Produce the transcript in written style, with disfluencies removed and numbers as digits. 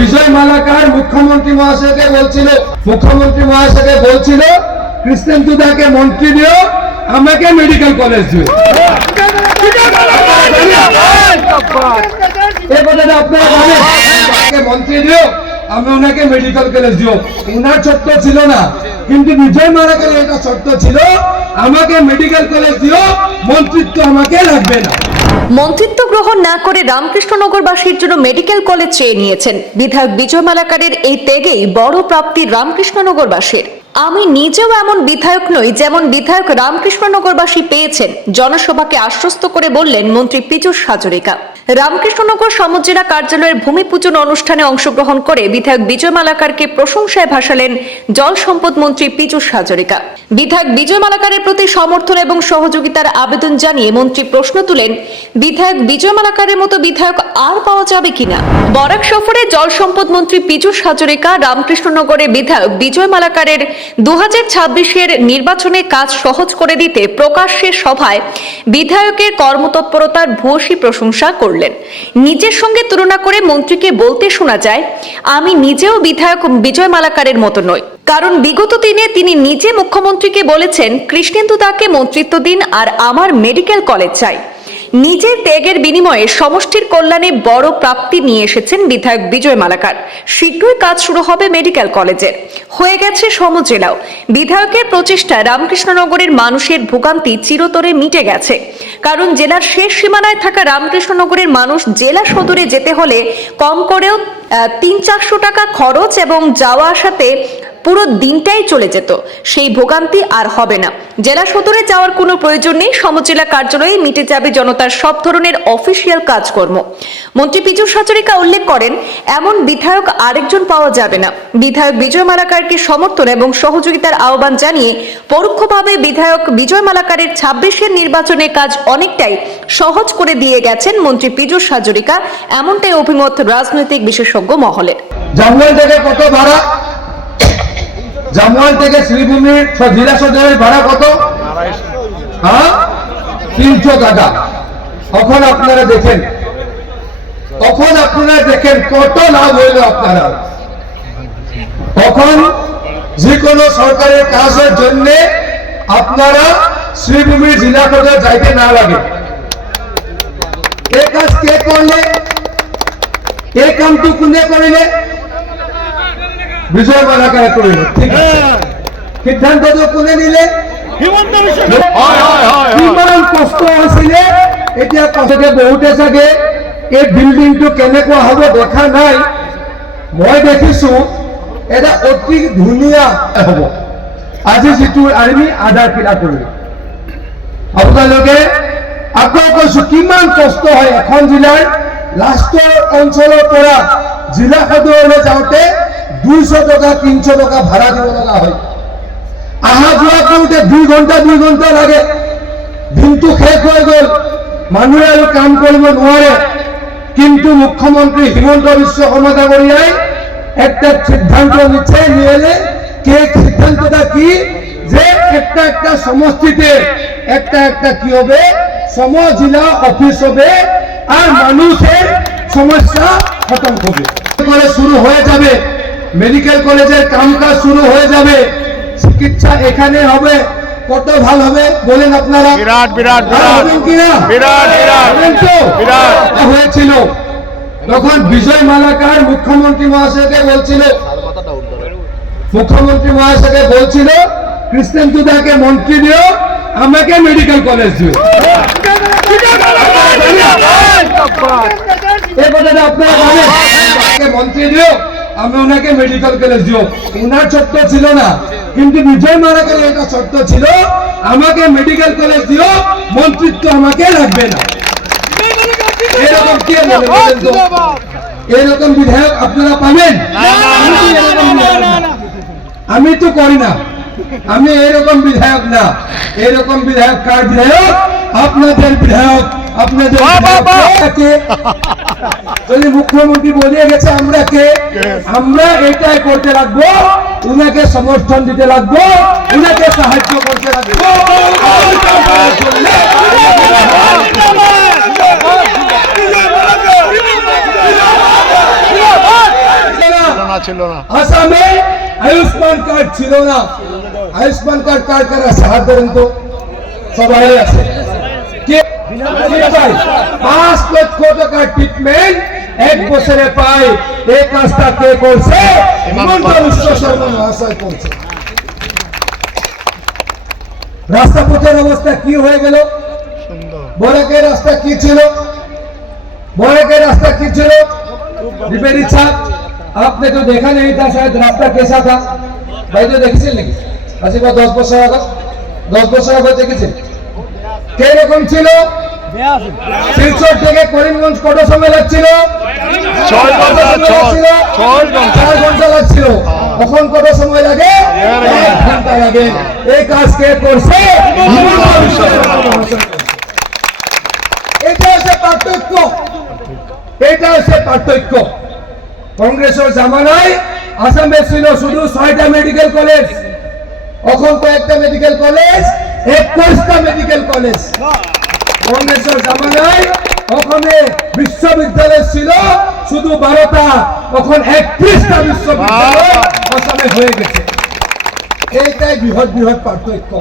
বিজয় মালাকার মুখ্যমন্ত্রী মহাশয়কে বলছিল কৃষ্ণেন্দুদাকে মন্ত্রী দিও, আমাকে মেডিকেল কলেজ দিও। এই কথাটা আপনারা জানেন, মন্ত্রী দিও, আমি ওনাকে মেডিকেল কলেজ দিও। ওনার শর্ত ছিল না, কিন্তু বিজয় মালাকার এটা শর্ত ছিল, আমাকে মেডিকেল কলেজ দিও, মন্ত্রিত্ব আমাকে লাগবে না। মন্ত্রিত্ব গ্রহণ না করে রামকৃষ্ণনগরবাসীর জন্য মেডিকেল কলেজ চেয়ে নিয়েছেন বিধায়ক বিজয় মালাকারের এই ত্যাগেই বড় প্রাপ্তি রামকৃষ্ণনগরবাসীর। আমি নিজেও এমন বিধায়ক নই যেমন বিধায়ক রামকৃষ্ণনগরবাসী পেয়েছেন, জনসভাকে আশ্বস্ত করে বললেন মন্ত্রী পীযূষ হাজরিকা। রামকৃষ্ণনগর সমজেলা কার্যালয়ের ভূমি পূজন অনুষ্ঠানে অংশগ্রহণ করে বিধায়ক বিজয় মালাকারকে প্রশংসায় ভাসালেন জল সম্পদ মন্ত্রী পীযূষ হাজরিকা। বিধায়ক বিজয় মালাকারের প্রতি সমর্থন এবং সহযোগিতার আবেদন জানিয়ে মন্ত্রী প্রশ্ন তুলেন, বিধায়ক বিজয় মালাকারের মতো বিধায়ক আর পাওয়া যাবে কিনা। বরাক সফরে জল সম্পদ মন্ত্রী পীযূষ হাজরিকা রামকৃষ্ণনগরে বিধায়ক বিজয় মালাকারের 2026-এর নির্বাচনে কাজ সহজ করে দিতে প্রকাশ্যে সভায় বিধায়কের কর্মতৎপরতার ভূয়সী প্রশংসা করলেন। নিজের সঙ্গে তুলনা করে মন্ত্রীকে বলতে শোনা যায়, আমি নিজেও বিধায়ক বিজয় মালাকারের মতো নই, কারণ বিগত দিনে তিনি নিজে মুখ্যমন্ত্রীকে বলেছেন কৃষ্ণেন্দুদাকে মন্ত্রিত্ব দিন আর আমার মেডিকেল কলেজ চাই। নিজের ত্যাগের বিনিময়ে সমষ্টির কল্যাণে বড় প্রাপ্তি নিয়ে এসেছেন বিধায়ক বিজয় মালাকার। শীঘ্রই কাজ শুরু হবে মেডিকেল কলেজের, হয়ে গেছে সমজেলাও। বিধায়কের প্রচেষ্টায় রামকৃষ্ণনগরের মানুষের ভোগান্তি চিরতরে মিটে গেছে, কারণ জেলার শেষ সীমানায় থাকা রামকৃষ্ণনগরের মানুষ জেলা সদরে যেতে হলে কম করেও 300-400 টাকা খরচ এবং যাওয়া আসাতে পুরো দিনটাই চলে যেত। সেই ভোগান্তি আর হবে না। জেলা সদরে যাওয়ার কোনো প্রয়োজন নেই, সমজেলা কার্যালয়ে মিটে যাবে জনতার সব ধরনের অফিসিয়াল কাজকর্ম। মন্ত্রী পীযূষ হাজরিকা উল্লেখ করেন, এমন বিধায়ক আরেকজন পাওয়া যাবে না। বিধায়ক বিজয় মালাকারকে সমর্থন এবং সহযোগিতার আহ্বান জানিয়ে পরোক্ষভাবে বিধায়ক বিজয় মালাকারের 26-এর নির্বাচনের কাজ অনেকটাই সহজ করে দিয়ে গেছেন মন্ত্রী পীযূষ হাজরিকা, এমনটাই অভিমত রাজনৈতিক বিশেষজ্ঞ মহলের। জামুয়াল থেকে কত ভাড়া? জামুয়াল থেকে শ্রীভূমির জেলা সদরের ভাড়া কত? 300 টাকা। তখন আপনারা দেখেন কত লাভ হইল আপনারা। তখন যে কোনো সরকারের কাজের জন্য আপনারা শ্রীভূমির জেলা সদর যাইতে না লাগে। এই কাজ কে করলে? এই কামটু কোনে করিলে? বিজয় মালাকার করিলে। ঠিক আছে, সিদ্ধান্ত কোনে নিলে? কিমান কষ্ট আছিলে, এতিয়া কষ্টকে বহুতে চাগে এই বিল্ডিংটো কেনেকুৱা হ'ব দেখা নাই। মই দেখিছো এটা অতি ধুনীয়া হ'ব। আজি যিটো আমি আধাৰশিলা কৰিলো, আপোনালোকে আকৌ কৈছো কিমান কষ্ট হয়। এখন জিলাৰ লাষ্টৰ অঞ্চলৰ পৰা জিলা সদৰলৈ যাওঁতে 200 টাকা 300 টাকা ভাড়া দিব লগা হয়। আহা যোৱা কৰোঁতে 2 ঘণ্টা লাগে। দিনটো শেষ হৈ গ'ল, মানুহে আৰু কাম কৰিব নোৱাৰে। কিন্তু মুখ্যমন্ত্রী হিমন্ত বিশ্ব শর্মা ডাঙরিয়াই একটা সিদ্ধান্ত নিয়ে কে সিদ্ধান্তটা কি, যে একটা সমষ্টিতে একটা কি হবে, সমজেলা অফিস হবে আর মানুষের সমস্যা খতম হবে। শুরু হয়ে যাবে মেডিকেল কলেজের কামকাজ শুরু হয়ে যাবে, চিকিৎসা এখানে হবে। কত ভালো হবে বলেন আপনারা? হয়েছিল তখন বিজয় মালাকার মুখ্যমন্ত্রী মহাশয়কে বলছিল কৃষ্ণেন্দুদাকে মন্ত্রী দিও, আমাকে মেডিকেল কলেজ দিও। এই কথাটা আপনারা জানেন, মন্ত্রী দিও, আমি ওনাকে মেডিকেল কলেজ দিও। ওনার শর্ত ছিল না, কিন্তু বিজয় মালাকারের এটা শর্ত ছিল, আমাকে মেডিকেল কলেজ দিও, মন্ত্রিত্ব আমাকে লাগবে না। এরকম কে বলেন তো? এরকম বিধায়ক আপনারা পাবেন? আমি তো করি না, আমি এরকম বিধায়ক না। এরকম বিধায়ক কার বিধায়ক? আপনাদের বিধায়ক। আপনাদের যদি মুখ্যমন্ত্রী বলে গেছে আমরা এটাই করতে লাগবো, উনাকে সমর্থন দিতে লাগবো, উনাকে সাহায্য করতে লাগবো। ছিল না। আসামে আয়ুষ্মান কার্ড ছিল না। আয়ুষ্মান কার্ড কার কার আছে হাত ধরেন তো, সবাই আছে। কে ভাই 5 লক্ষ টাকার ট্রিটমেন্ট এক বছরে পায়, এই কাজটা কে করছে? হিমন্ত বিশ্ব শর্মা মহাশয় করছে। রাস্তা পথের অবস্থা কি হয়ে গেল? সুন্দর। বড়কের রাস্তা কি ছিল? बड़े रास्ता की चलो रिपेयरिंग साहब आपने तो देखा नहीं था शायद रास्ता कैसा था भाई तो देखिए নাকি আজ বা 10 বছর আগে 10 বছর আগে দেখেছেন কে রকম ছিল শিলচর থেকে করিমগঞ্জ কত সময় লাগছিল 6 ঘন্টা 4 ঘন্টা লাগছিল এখন কত সময় লাগে 1 ঘন্টা লাগে এই কাজ কে করছে এটা হচ্ছে পার্থক্য এটা হচ্ছে পার্থক্য কংগ্রেসের জামানায় আসামে ছিল শুধু 6টা মেডিকেল কলেজ এখন কয়েকটা মেডিকেল কলেজ 21টা মেডিকেল কলেজ কংগ্রেসের জামানায় ওখানে বিশ্ববিদ্যালয় ছিল শুধু 12টা এখন 31টা বিশ্ববিদ্যালয় আসামে হয়ে গেছে এইটাই বৃহৎ বৃহৎ পার্থক্য